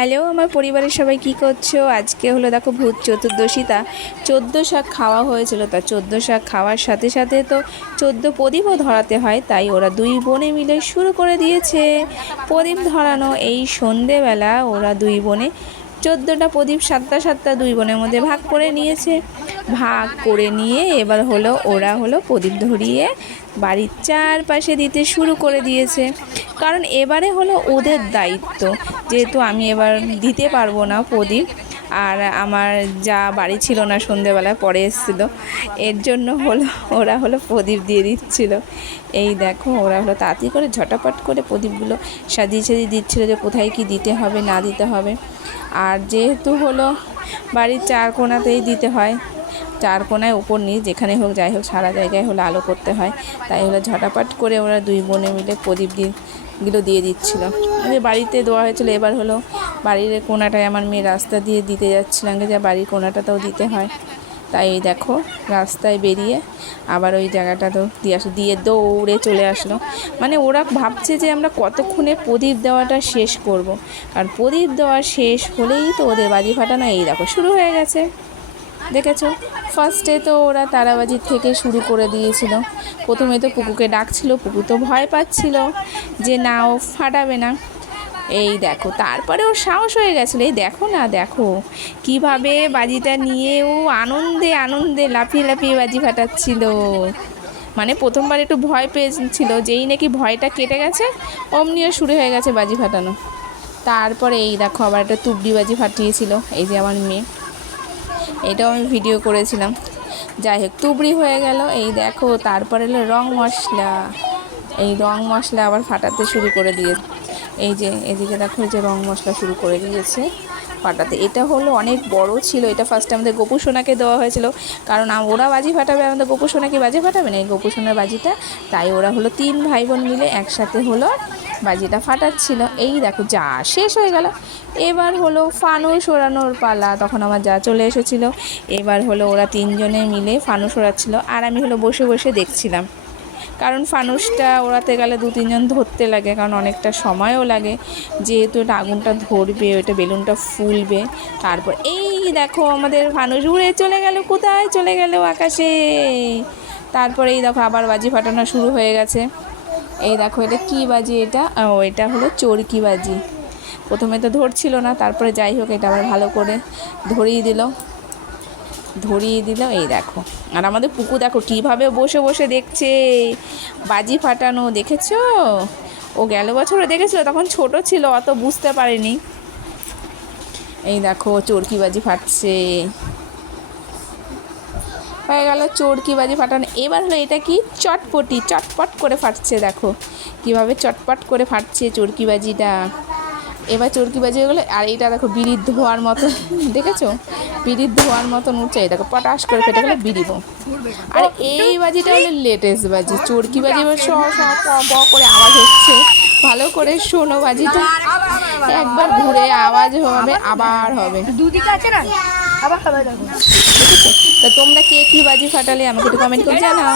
Hello আমার পরিবারের সবাই কি করছো? আজকে হলো দেখো ভূত চতুর্দশী, তা 14 শাক খাওয়া হয়েছিল। তা 14 শাক খাওয়ার সাথে সাথে তো 14 প্রদীপও ধরাতে হয়, তাই ওরা দুই বোনে মিলে শুরু করে দিয়েছে প্রদীপ ধরানো। এই সন্ধেবেলা ওরা দুই বোনে 14টা প্রদীপ সাতটা সাতটা দুই বোনের মধ্যে ভাগ করে নিয়েছে। ভাগ করে নিয়ে এবার ওরা প্রদীপ ধরিয়ে বাড়ির চারপাশে দিতে শুরু করে দিয়েছে। কারণ এবারে ওদের দায়িত্ব, যেহেতু আমি এবার দিতে পারবো না প্রদীপ, আর আমার যা বাড়ি ছিল না, সন্ধেবেলায় পরে এসেছিলো, এর জন্য ওরা প্রদীপ দিয়ে দিচ্ছিল। এই দেখো ওরা তাড়াতাড়ি করে ঝটাপট করে প্রদীপগুলো সাজিয়ে সাজিয়ে দিচ্ছিলো যে কোথায় কি দিতে হবে না দিতে হবে। আর যেহেতু বাড়ির চার কোণাতেই দিতে হয়, চার কোণায় উপর নিচ যেখানে হোক যাই হোক সারা জায়গায় আলো করতে হয়, তাই ঝটাপট করে ওরা দুই বোনে মিলে প্রদীপ দিয়ে দিচ্ছিলো। আমাদের বাড়িতে দেওয়া হয়েছিল, এবার বাড়ির কোণাটায় আমার মেয়ে রাস্তা দিয়ে দিতে যাচ্ছিলাম, যা বাড়ির কোণাটাতেও দিতে হয়। তাই দেখো রাস্তায় বেরিয়ে আবার ওই জায়গাটাতেও দিয়ে দৌড়ে চলে আসলো। মানে ওরা ভাবছে যে আমরা কতক্ষণে প্রদীপ দেওয়াটা শেষ করব। আর প্রদীপ দেওয়া শেষ হলেই তো ওদের বাজি ফাটানো এই দেখো শুরু হয়ে গেছে। দেখেছো, ফার্স্টে তো ওরা তারাবাজির থেকে শুরু করে দিয়েছিল। প্রথমে তো পুকুকে ডাকছিল, পুকু তো ভয় পাচ্ছিল যে না ও ফাটাবে না। এই দেখো তারপরে ওর সাহস হয়ে গেছিলো। এই দেখো না, দেখো কিভাবে বাজিটা নিয়ে ও আনন্দে আনন্দে লাফিয়ে লাফিয়ে বাজি ফাটাচ্ছিল। মানে প্রথমবার একটু ভয় পেয়েছিল, যেই নাকি ভয়টা কেটে গেছে অমনিও শুরু হয়ে গেছে বাজি ফাটানো। তারপরে এই দেখো আবার একটা তুবড়ি বাজি ফাটিয়েছিল এই যে আমার মেয়ে, এটাও আমি ভিডিও করেছিলাম। যাই হোক তুবড়ি হয়ে গেল। এই দেখো তারপরে রং মশলা, এই রং মশলা আবার ফাটাতে শুরু করে দিয়েছে। এই যে এদিকে দেখো এই যে রং মশলা শুরু করে দিয়েছে ফাটাতে। এটা অনেক বড় ছিল, এটা ফার্স্টে আমাদের গোপু সোনাকে দেওয়া হয়েছিল, কারণ ওরা বাজি ফাটাবে, আমাদের গোপু সোনাকে বাজি ফাটাবে না, এই গোপু সোনার বাজিটা। তাই ওরা 3 ভাই বোন মিলে একসাথে বাজিটা ফাটাচ্ছিল। এই দেখো যা শেষ হয়ে গেল। এবার ফানুস ওড়ানোর পালা। তখন আমার যা চলে এসেছিল। এবার ওরা 3 জনে মিলে ফানুস ওড়াচ্ছিল, আর আমি বসে বসে দেখছিলাম। কারণ ফানুসটা ওড়াতে গেলে 2-3 জন ধরতে লাগে, কারণ অনেকটা সময়ও লাগে, যেহেতু এটা আগুনটা ধরবে, ওইটা বেলুনটা ফুলবে। তারপর এই দেখো আমাদের ফানুস উড়ে চলে গেল, কোথায় চলে গেল আকাশে। তারপরে এই দেখো আবার বাজি ফাটানো শুরু হয়ে গেছে। এই দেখো এটা কি বাজি, এটা এটা চরকি বাজি। প্রথমে তো ধরছিল না, তারপরে যাই হোক এটা আবার ভালো করে ধরিয়ে দিল। এই দেখো, আর আমাদের পুকু দেখো কিভাবে বসে বসে দেখছে বাজি ফাটানো, দেখেছো? ও গেল বছরও দেখেছিল, তখন ছোট ছিল, অত বুঝতে পারেনি। এই দেখো চরকি বাজি ফাটছে, হয়ে গেল চরকি বাজি ফাটানো। এবার এটা কি চটপটি, চটপট করে ফাটছে। দেখো কিভাবে চটপট করে ফাটছে চরকি বাজিটা। এবার চরকি বাজি হয়ে গেলো। আর এইটা দেখো বিড়ির ধোয়ার মতো, দেখেছো বিড়ির ধোয়ার মতন উঠছে। এই দেখো পটাশ করে ফেটে গেলে বিড়ি বো। আর এই বাজিটা লেটেস্ট বাজি, চরকি বাজি। এবার প করে আওয়াজ হচ্ছে, ভালো করে শোনো বাজিটা। একবার ঘুরে আওয়াজ হবে, আবার হবে, দুদিকে আছে না, আবার হবে। দেখেছো? তা তোমরা কে কি বাজি ফাটালে আমাকে একটু কমেন্ট করে জানাও।